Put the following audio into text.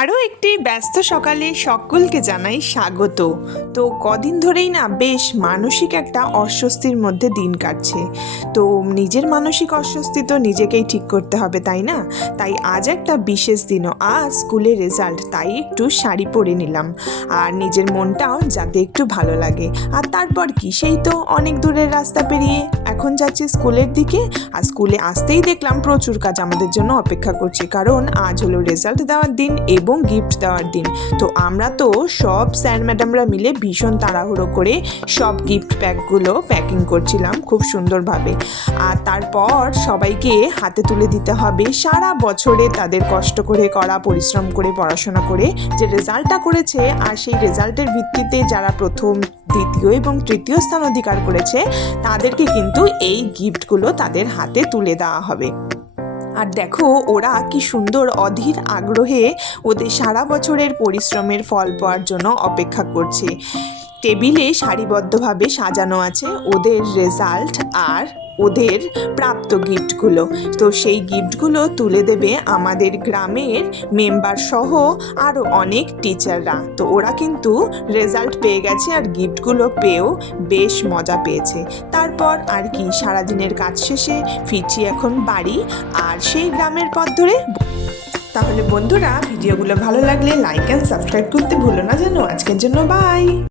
আরও একটি ব্যস্ত সকালে সকলকে জানাই স্বাগত। তো কদিন ধরেই না বেশ মানসিক একটা অস্বস্তির মধ্যে দিন কাটছে। তো নিজের মানসিক অস্বস্তি তো নিজেকেই ঠিক করতে হবে, তাই না? তাই আজ একটা বিশেষ দিনও, আজ স্কুলের রেজাল্ট, তাই একটু শাড়ি পরে নিলাম আর নিজের মনটাও যাতে একটু ভালো লাগে। আর তারপর কি, সেই তো অনেক দূরের রাস্তা পেরিয়ে এখন যাচ্ছি স্কুলের দিকে। আর স্কুলে আসতেই দেখলাম প্রচুর কাজ আমাদের জন্য অপেক্ষা করছে, কারণ আজ হলো রেজাল্ট দেওয়ার দিন এবং গিফট দেওয়ার দিন। তো আমরা তো সব স্যার ম্যাডামরা মিলে ভীষণ তাড়াহুড়ো করে সব গিফট প্যাকগুলো প্যাকিং করছিলাম খুব সুন্দরভাবে। আর তারপর সবাইকে হাতে তুলে দিতে হবে সারা বছরে তাদের কষ্ট করে করা, পরিশ্রম করে, পড়াশোনা করে যে রেজাল্টটা করেছে, আর সেই রেজাল্টের ভিত্তিতে যারা প্রথম, দ্বিতীয় এবং তৃতীয় স্থান অধিকার করেছে তাদেরকে কিন্তু এই গিফটগুলো তাদের হাতে তুলে দেওয়া হবে। আর দেখো ওরা কি সুন্দর অধীর আগ্রহে ওদের সারা বছরের পরিশ্রমের ফল পাওয়ার জন্য অপেক্ষা করছে। টেবিলে সারিবদ্ধভাবে সাজানো আছে ওদের রেজাল্ট আর ওদের প্রাপ্ত গিফটগুলো। তো সেই গিফটগুলো তুলে দেবে আমাদের গ্রামের মেম্বার সহ আরও অনেক টিচাররা। তো ওরা কিন্তু রেজাল্ট পেয়ে গেছে আর গিফটগুলো পেয়েও বেশ মজা পেয়েছে। তারপর আর কি, সারাদিনের কাজ শেষে ফিরছি এখন বাড়ি, আর সেই গ্রামের পথ ধরে। তাহলে বন্ধুরা, ভিডিওগুলো ভালো লাগলে লাইক অ্যান্ড সাবস্ক্রাইব করতে ভুলো না যেন। আজকের জন্য বাই।